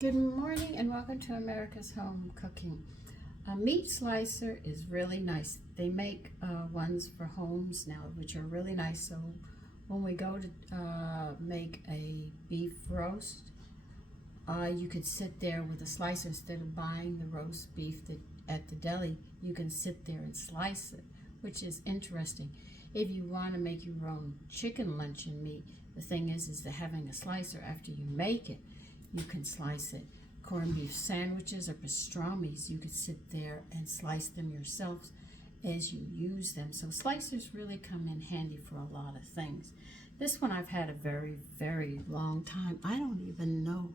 Good morning and welcome to America's Home Cooking. A meat slicer is really nice. They make ones for homes now which are really nice, so when we go to make a beef roast, you could sit there with a slicer instead of buying the roast beef at the deli. You can sit there and slice it, which is interesting. If you want to make your own chicken luncheon meat, the thing is that having a slicer after you make it, you can slice it. Corned beef sandwiches or pastrami's, you could sit there and slice them yourself as you use them. So slicers really come in handy for a lot of things. This one I've had a very, very long time. I don't even know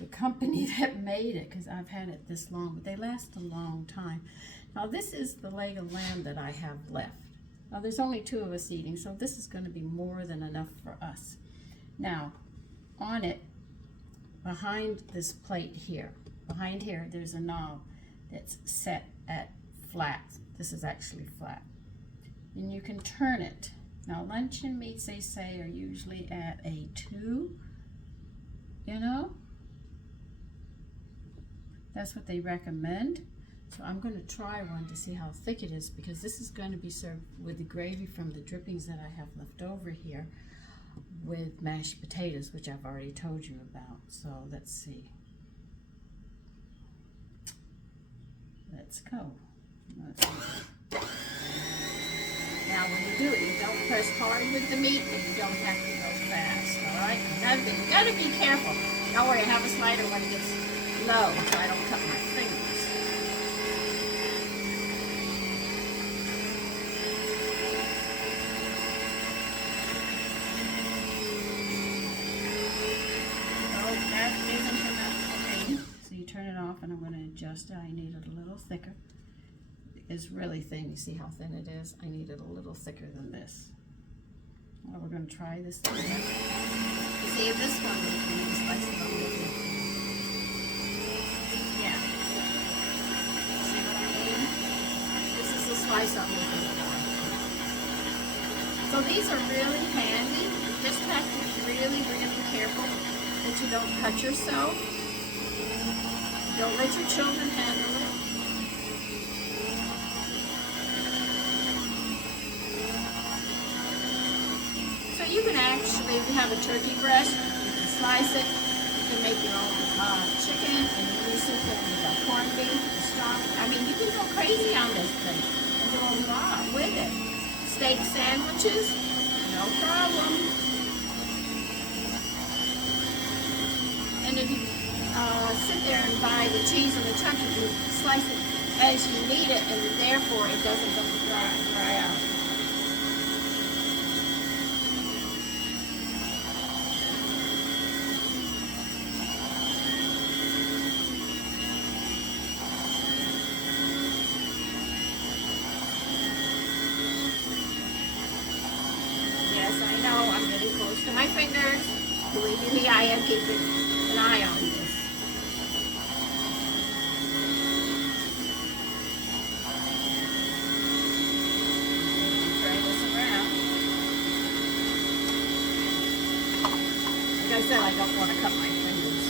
the company that made it because I've had it this long, but they last a long time. Now this is the leg of lamb that I have left. Now there's only 2 of us eating, so this is going to be more than enough for us. Now on it, behind this plate here, behind here, there's a knob that's set at flat. This is actually flat. And you can turn it. Now luncheon meats, they say, are usually at a 2, you know? That's what they recommend. So I'm going to try one to see how thick it is, because this is going to be served with the gravy from the drippings that I have left over here, with mashed potatoes, which I've already told you about. So let's see. Let's go. Let's see. Now when you do it, you don't press hard with the meat, but you don't have to go fast, all right? You gotta be careful. Don't worry, I have a slider when it gets low, so I don't cut my fingers. Turn it off, and I'm going to adjust it. I need it a little thicker. It's really thin. You see how thin it is? I need it a little thicker than this. Well, we're going to try this thing. You see, if this one we can slice it up a little bit. Yeah. See what I mean? This is the slice I'm looking for. So these are really handy. You just have to be really, really careful that you don't cut yourself. Don't let your children handle it. So you can actually, if you have a turkey breast, you can slice it. You can make your own chicken, and you sit there with corned beef, pastrami. I mean, you can go crazy on this thing and do a lot with it. Steak sandwiches, no problem. And if you sit there and buy the cheese and the chunks, you slice it as you need it, and therefore it doesn't go dry out. Yes, I know, I'm getting close to my fingers. Believe me, I am keeping an eye on this. Like I said, I don't want to cut my fingers.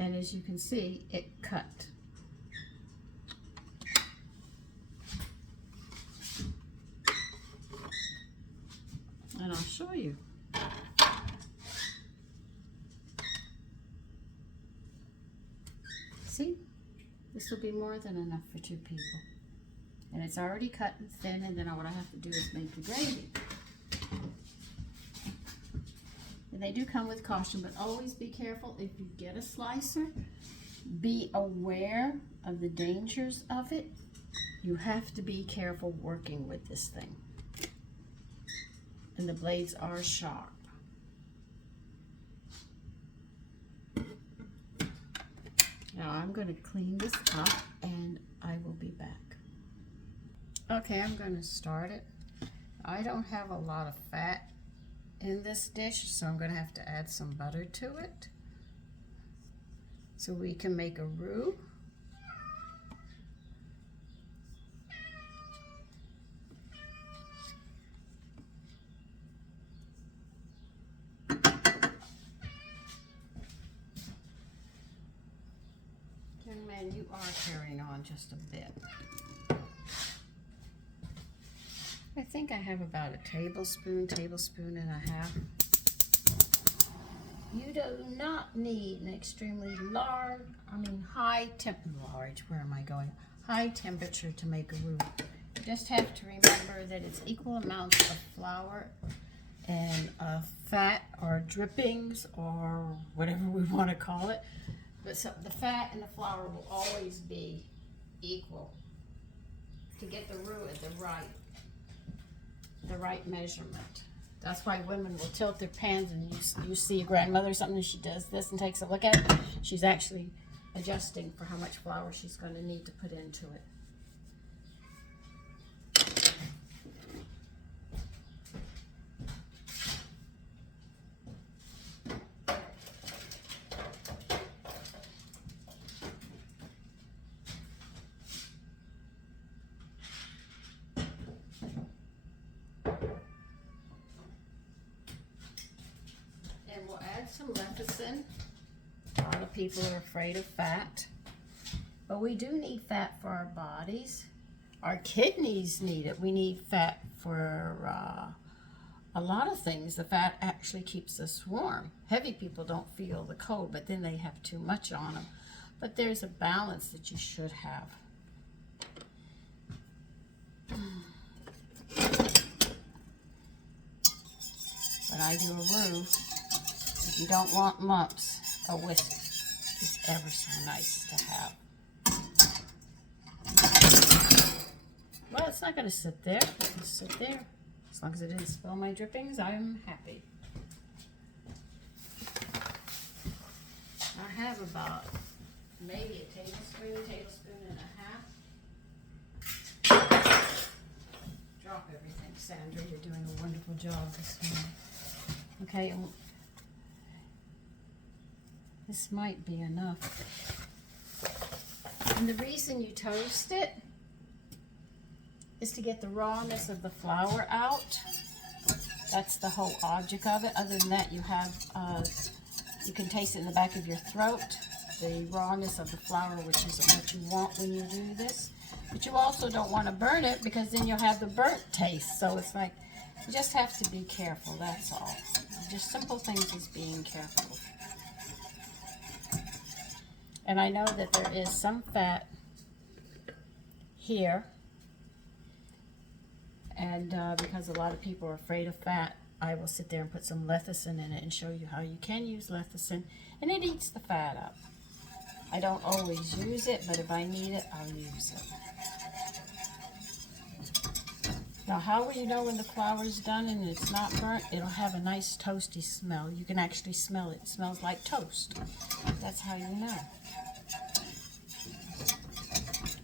And as you can see, it cut. And I'll show you. See? This will be more than enough for 2 people. And it's already cut and thin, and then what I have to do is make the gravy. And they do come with caution, but always be careful if you get a slicer. Be aware of the dangers of it. You have to be careful working with this thing. and the blades are sharp. Now I'm going to clean this up and I will be back. Okay, I'm going to start it. I don't have a lot of fat in this dish, so I'm going to have to add some butter to it so we can make a roux. Young man, you are carrying on just a bit. I think I have about a tablespoon and a half. You do not need an extremely high temperature to make a roux. You just have to remember that it's equal amounts of flour and fat or drippings or whatever we want to call it. But so the fat and the flour will always be equal to get the roux at the right measurement. That's why women will tilt their pans, and you see a grandmother or something, and she does this and takes a look at it. She's actually adjusting for how much flour she's going to need to put into it. We'll add some lecithin. A lot of people are afraid of fat, but we do need fat for our bodies. Our kidneys need it. We need fat for a lot of things. The fat actually keeps us warm. Heavy people don't feel the cold, but then they have too much on them. But there's a balance that you should have. When I do a roux, if you don't want lumps, a whisk is ever so nice to have. Well, it's not going to sit there. It'll sit there. As long as it didn't spill my drippings, I'm happy. I have about maybe a tablespoon and a half. Drop everything, Sandra. You're doing a wonderful job this morning. Okay, this might be enough. And the reason you toast it is to get the rawness of the flour out. That's the whole object of it. Other than that, you have, you can taste it in the back of your throat, the rawness of the flour, which isn't what you want when you do this. But you also don't want to burn it, because then you'll have the burnt taste. So it's like, you just have to be careful, that's all. Just simple things as being careful. And I know that there is some fat here, and because a lot of people are afraid of fat, I will sit there and put some lecithin in it and show you how you can use lecithin, and it eats the fat up. I don't always use it, but if I need it, I'll use it. Now, how will you know when the flour is done and it's not burnt? It'll have a nice toasty smell. You can actually smell it. It smells like toast. That's how you know.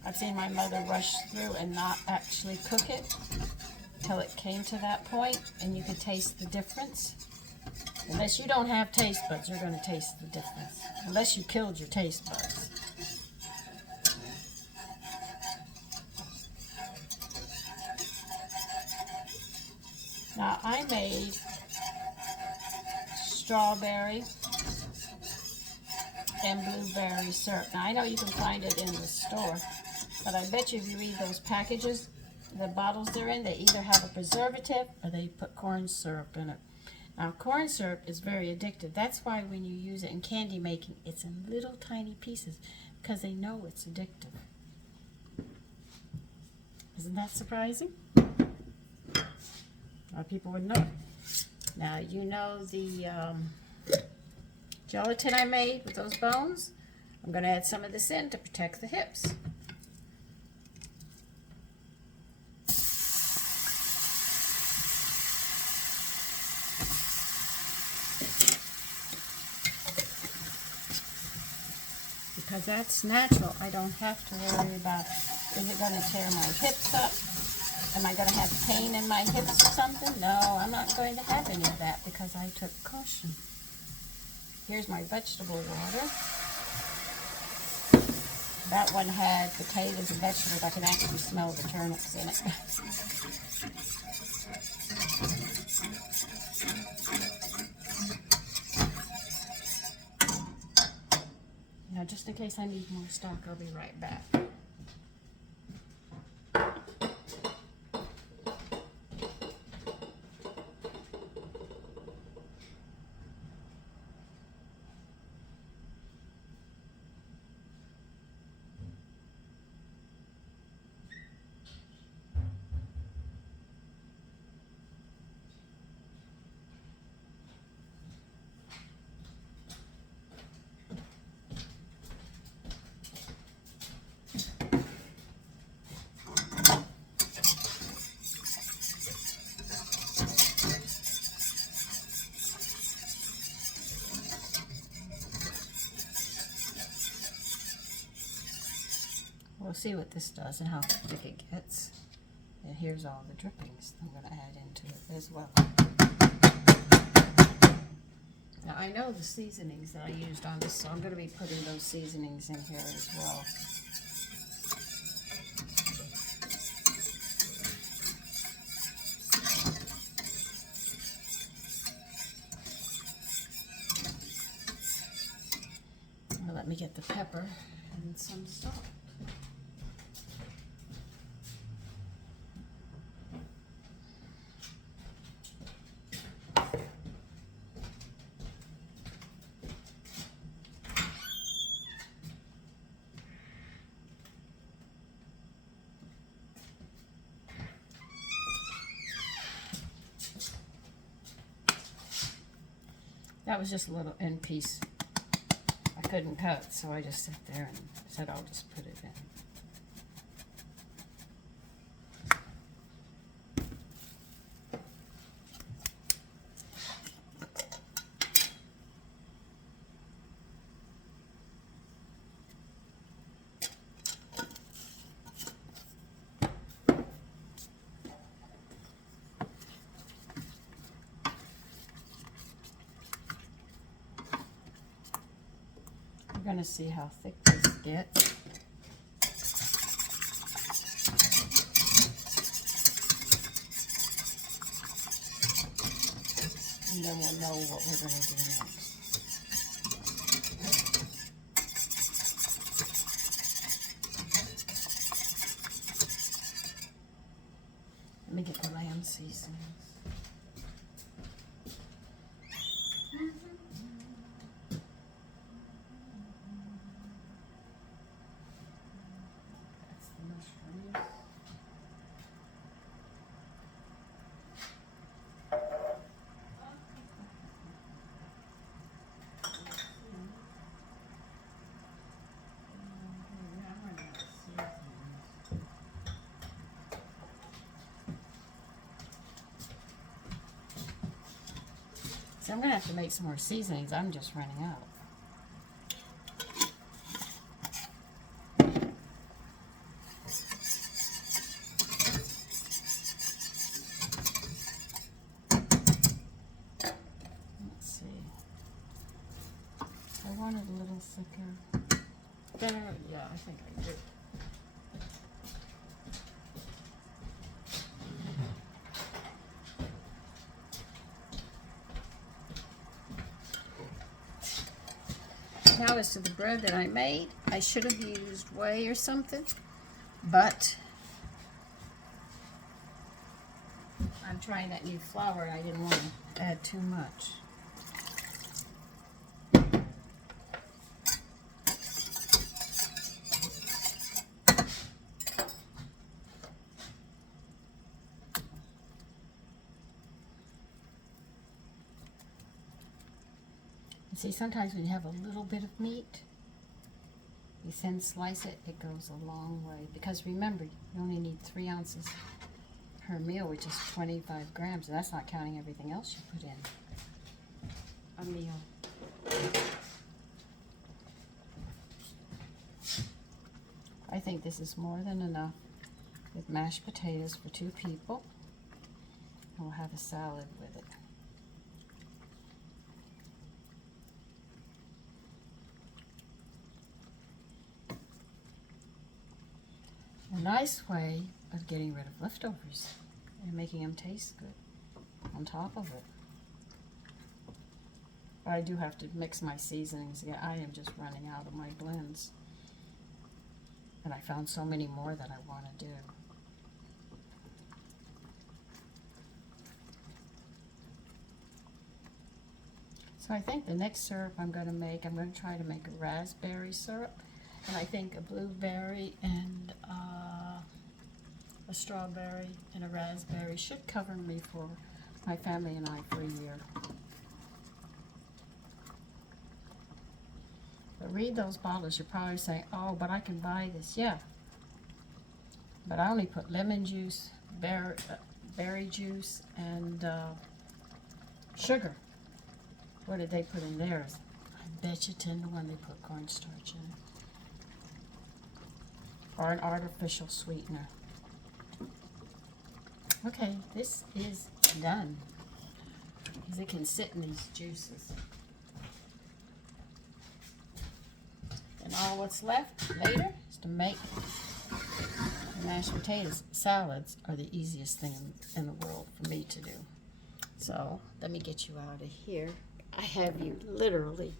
I've seen my mother rush through and not actually cook it till it came to that point, and you could taste the difference. Unless you don't have taste buds, you're going to taste the difference. Unless you killed your taste buds. Now, I made strawberry and blueberry syrup. Now, I know you can find it in the store, but I bet you if you read those packages, the bottles they're in, they either have a preservative or they put corn syrup in it. Now, corn syrup is very addictive. That's why when you use it in candy making, it's in little tiny pieces, because they know it's addictive. Isn't that surprising? A lot of people would know. Now, you know the gelatin I made with those bones? I'm going to add some of this in to protect the hips. because that's natural. I don't have to worry about, is it going to tear my hips up? Am I going to have pain in my hips or something? No, I'm not going to have any of that because I took caution. Here's my vegetable water. That one had potatoes and vegetables. I can actually smell the turnips in it. Now, just in case I need more stock, I'll be right back. We'll see what this does and how thick it gets. And here's all the drippings I'm going to add into it as well. Now I know the seasonings that I used on this, so I'm going to be putting those seasonings in here as well. Well, let me get the pepper and some salt. That was just a little end piece I couldn't cut, so I just sat there and said I'll just put it in. We're going to see how thick this gets. And then we'll know what we're going to do next. Let me get the lamb seasonings. So I'm going to have to make some more seasonings. I'm just running out. Let's see. I want it a little thicker. Yeah, I think I do. Now as to the bread that I made, I should have used whey or something, but I'm trying that new flour and I didn't want to add too much. See, sometimes when you have a little bit of meat, you thin slice it, it goes a long way. Because remember, you only need 3 ounces per meal, which is 25 grams. And that's not counting everything else you put in a meal. think this is more than enough with mashed potatoes for 2 people. And we'll have a salad with it. A nice way of getting rid of leftovers and making them taste good on top of it. But I do have to mix my seasonings. Yeah, I am just running out of my blends. And I found so many more that I want to do. So I think the next syrup I'm going to try to make a raspberry syrup. And I think a blueberry and a strawberry and a raspberry should cover me for my family and I for a year. But read those bottles, you're probably saying, oh, but I can buy this. Yeah. But I only put lemon juice, berry juice, and sugar. What did they put in theirs? I bet you 10 to 1 they put cornstarch in it. Or an artificial sweetener. Okay, this is done. Because it can sit in these juices. And all what's left later is to make the mashed potatoes. Salads are the easiest thing in the world for me to do. So, let me get you out of here. I have you literally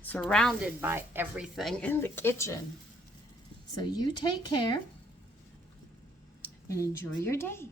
surrounded by everything in the kitchen. So you take care and enjoy your day.